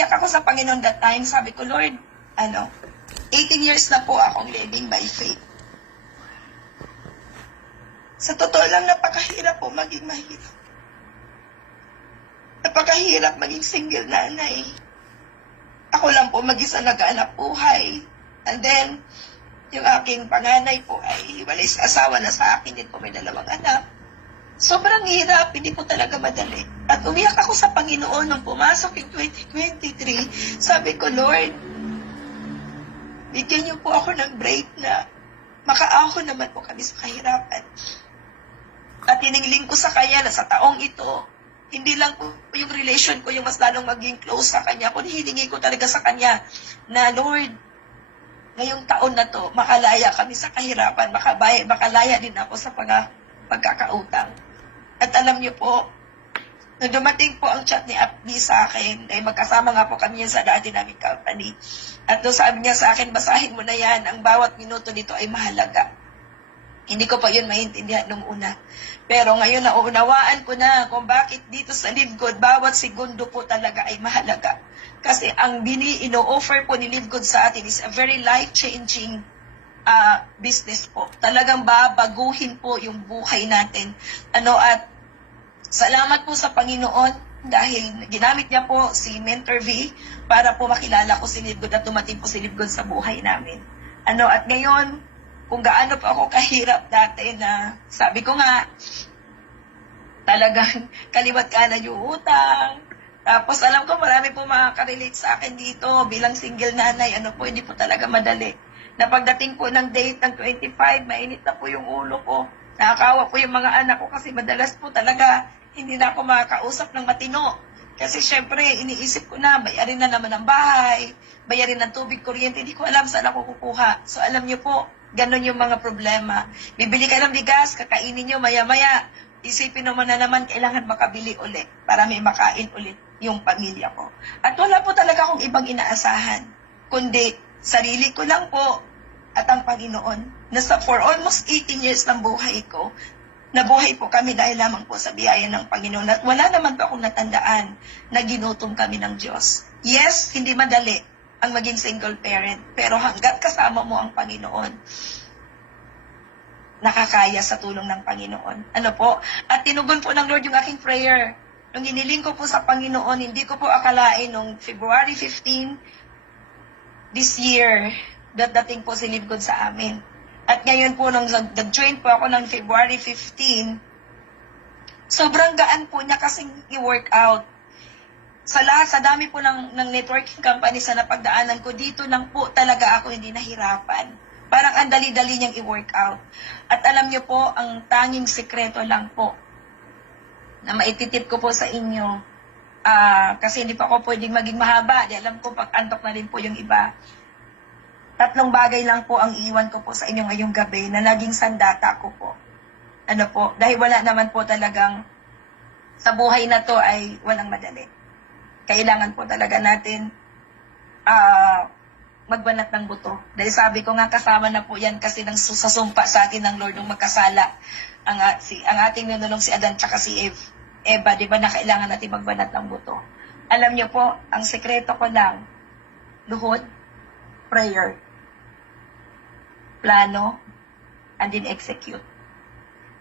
Iyak ako sa Panginoon that time. Sabi ko, Lord, 18 years na po akong living by faith. Sa totoo lang, napakahirap po maging mahirap. Napakahirap maging single nanay. Ako lang po mag-isa nag-anak buhay. And then, yung aking panganay po ay hiwalay sa asawa na sa akin. Din po may 2 anak. Sobrang hirap, hindi po talaga madali. At umiyak ako sa Panginoon nung pumasok yung 2023. Sabi ko, Lord, bigyan niyo po ako ng break na makaahon naman po kami sa kahirapan. At hiningling ko sa Kanya na sa taong ito, hindi lang po yung relation ko yung mas lalong maging close sa Kanya, kundi hiningi ko talaga sa Kanya na, Lord, ngayong taon na to, makalaya kami sa kahirapan, makalaya din ako sa pagkakautang. At alam niyo po, nung dumating po ang chat ni Abby sa akin, magkasama nga po kami sa dati naming company. At doon sabi niya sa akin, basahin mo na yan, ang bawat minuto dito ay mahalaga. Hindi ko pa yun maintindihan nung una. Pero ngayon nauunawaan ko na kung bakit dito sa Livgod, bawat segundo po talaga ay mahalaga. Kasi ang ino-offer po ni Livgod sa atin is a very life-changing business po. Talagang babaguhin po yung buhay natin. At salamat po sa Panginoon dahil ginamit niya po si Mentor V para po makilala ko si Livgod at dumating po si Livgod sa buhay namin. At ngayon, kung gaano po ako kahirap dati na sabi ko nga, talagang kaliwat kanan yung utang. Tapos alam ko marami po makaka-relate sa akin dito bilang single nanay, hindi po talaga madali. Na pagdating po ng date ng 25, mainit na po yung ulo ko. Nakakawa po yung mga anak ko kasi madalas po talaga hindi na ako makakausap ng matino. Kasi syempre, iniisip ko na, bayarin na naman ang bahay, bayarin ng tubig, kuryente, hindi ko alam saan ako kukuha. So alam niyo po, ganun yung mga problema. Bibili ka ng bigas, kakainin nyo maya-maya. Isipin naman na naman, kailangan makabili ulit para may makain ulit yung pamilya ko. At wala po talaga akong ibang inaasahan, kundi sarili ko lang po at ang Panginoon. Nasa for almost 18 years ng buhay ko, nabuhay po kami dahil lamang po sa biyaya ng Panginoon. At wala naman po akong natandaan na ginutom kami ng Diyos. Yes, hindi madali ang maging single parent. Pero hanggat kasama mo ang Panginoon, nakakaya sa tulong ng Panginoon. At tinugon po ng Lord yung aking prayer. Nung iniling ko po sa Panginoon, hindi ko po akalain nung February 15 this year, dating po si Livgod sa amin. At ngayon po, nung nag-join po ako ng February 15, sobrang gaan po niya kasing i-work out. Sa dami po ng networking company sa napagdaanan ko, dito lang po talaga ako hindi nahirapan. Parang ang dali-dali niyang i-work out. At alam niyo po, ang tanging sekreto lang po na maititip ko po sa inyo, kasi hindi pa ako pwedeng maging mahaba, di alam ko pag-antok na rin po yung iba. 3 bagay lang po ang iwan ko po sa inyo ngayong gabi na naging sandata ko po. Dahil wala naman po talagang sa buhay na to ay walang madali. Kailangan po talaga natin magbanat ng buto. Dahil sabi ko nga kasama na po yan kasi nang sasumpa sa atin ng Lord nung magkasala ang ating nunulong si Adan tsaka si Eva, di ba na kailangan natin magbanat ng buto. Alam niyo po, ang sekreto ko lang, luhod, prayer, plano, and then execute.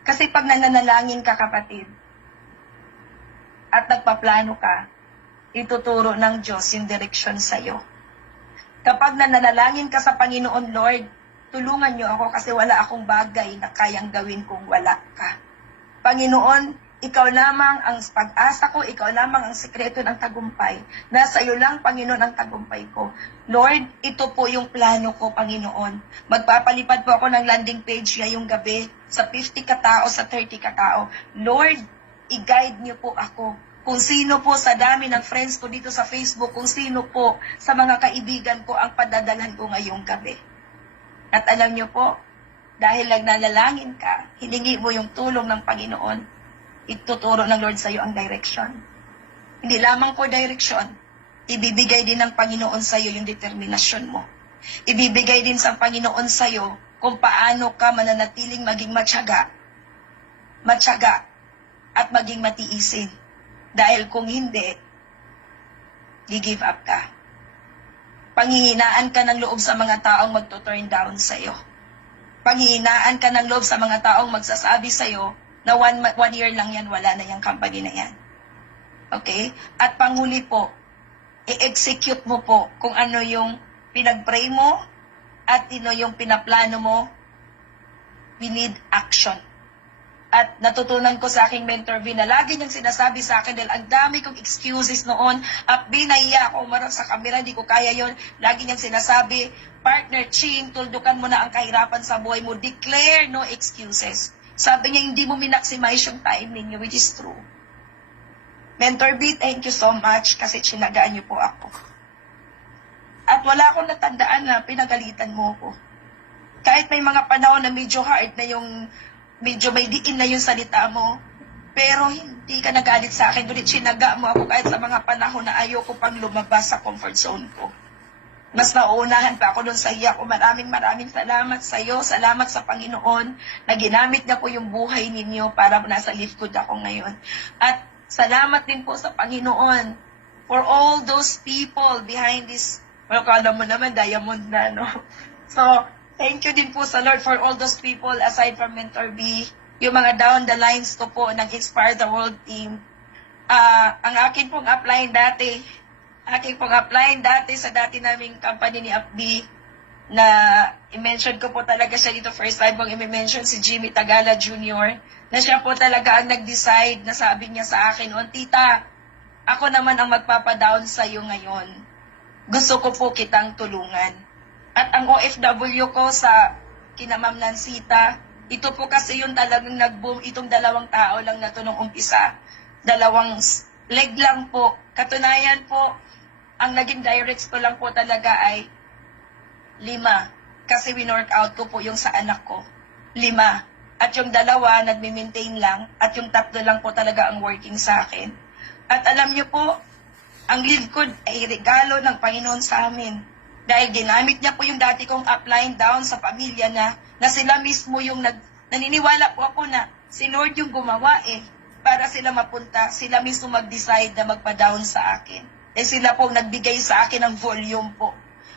Kasi pag nananalangin ka kapatid, at nagpaplano ka, ituturo ng Diyos yung direksyon sa'yo. Kapag nananalangin ka sa Panginoon, Lord, tulungan niyo ako kasi wala akong bagay na kayang gawin kung wala ka. Panginoon, ikaw lamang ang pag-asa ko, ikaw lamang ang sekreto ng tagumpay. Nasa iyo lang, Panginoon, ang tagumpay ko. Lord, ito po yung plano ko, Panginoon. Magpapalipad po ako ng landing page ngayong gabi sa 50 katao, sa 30 katao. Lord, i-guide niyo po ako. Kung sino po sa dami ng friends ko dito sa Facebook, kung sino po sa mga kaibigan ko ang padadalhan ko ngayong gabi. At alam niyo po, dahil nagnanalangin ka, hiningi mo yung tulong ng Panginoon, ituturo ng Lord sa iyo ang direction. Hindi lamang po direction, ibibigay din ng Panginoon sa iyo yung determinasyon mo. Ibibigay din sa Panginoon sa iyo kung paano ka mananatiling maging matyaga, at maging matiisin. Dahil kung hindi, gi-give up ka. Panghihinaan ka ng loob sa mga taong magto-turn down sa'yo. Panghihinaan ka ng loob sa mga taong magsasabi sa'yo na one year lang yan, wala na yung company na yan. Okay? At panghuli po, i-execute mo po kung ano yung pinag-pray mo at yung pinaplano mo. We need action. At natutunan ko sa aking mentor V na lagi niyang sinasabi sa akin dahil ang dami kong excuses noon at binaya ako umarap sa kamera, hindi ko kaya yon. Lagi niyang sinasabi, partner Ching, tuldukan mo na ang kahirapan sa buhay mo. Declare no excuses. Sabi niya, hindi mo minaximize yung time ninyo, which is true. Mentor B, thank you so much kasi tsinagaan niyo po ako. At wala akong natandaan na pinagalitan mo ko. Kahit may mga panahon na medyo hard na yung medyo may diin na yung salita mo, pero hindi ka nagalit sa akin, ngunit sinaga mo ako kahit sa mga panahon na ayoko pang lumabas sa comfort zone ko. Mas nauunahan pa ako doon sa iya ko. Maraming salamat sa iyo, salamat sa Panginoon na ginamit niya po yung buhay ninyo para nasa lifted ako ngayon. At salamat din po sa Panginoon for all those people behind this, well, kala mo naman, diamond na, no? So, thank you din po sa Lord for all those people aside from Mentor B, yung mga down the lines ko po ng Inspire the World team. Ang akin pong upline dati sa dati naming company ni Apbi, na i-mention ko po talaga siya dito first time kong i-mention si Jimmy Tagala Jr., na siya po talaga ang nag-decide na sabi niya sa akin, Tita, ako naman ang magpapadown sa iyo ngayon. Gusto ko po kitang tulungan. At ang OFW ko sa kina Ma'am Nancita, ito po kasi yung talagang nag-boom, itong 2 tao lang na to nung umpisa. 2 leg lang po. Katunayan po, ang naging directs ko lang po talaga ay 5. Kasi winorkout ko po yung sa anak ko. 5. At yung 2, nagme-maintain lang. At yung 3 lang po talaga ang working sa akin. At alam niyo po, ang lead code ay regalo ng Panginoon sa amin. Dahil ginamit niya po yung dati kong upline down sa pamilya na sila mismo yung naniniwala po ako na si Lord yung gumawa para sila mapunta, sila mismo mag-decide na magpa-down sa akin. Sila po nagbigay sa akin ng volume po,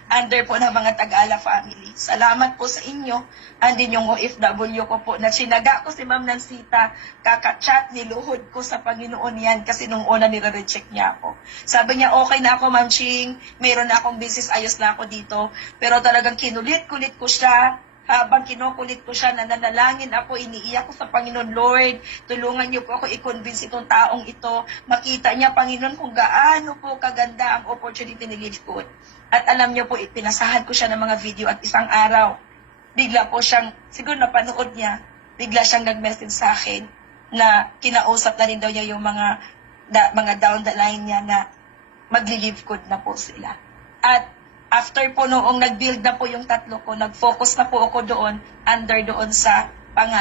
under po ng mga Tagala family. Salamat po sa inyo. Andin yung OFW ko po, na sinaga ko si Ma'am Nancita, kakachat, niluhod ko sa Panginoon yan, kasi nung una nire-reject niya ako. Sabi niya, okay na ako Ma'am Ching, meron na akong business, ayos na ako dito. Pero talagang kinulit-kulit ko siya, habang kinukulit ko siya, nananalangin ako, iniiyak ko sa Panginoon, Lord, tulungan niyo po ako i-convince itong taong ito, makita niya, Panginoon, kung gaano po kaganda ang opportunity ni Liftfoot. At alam niyo po, pinasahan ko siya ng mga video at isang araw, bigla po siyang, siguro napanood niya, bigla siyang nag-message sa akin na kinausap na rin daw niya yung mga down the line niya na magli-live code na po sila. At after po noong nag-build na po yung 3 ko, nag-focus na po ako doon, under doon sa pangalan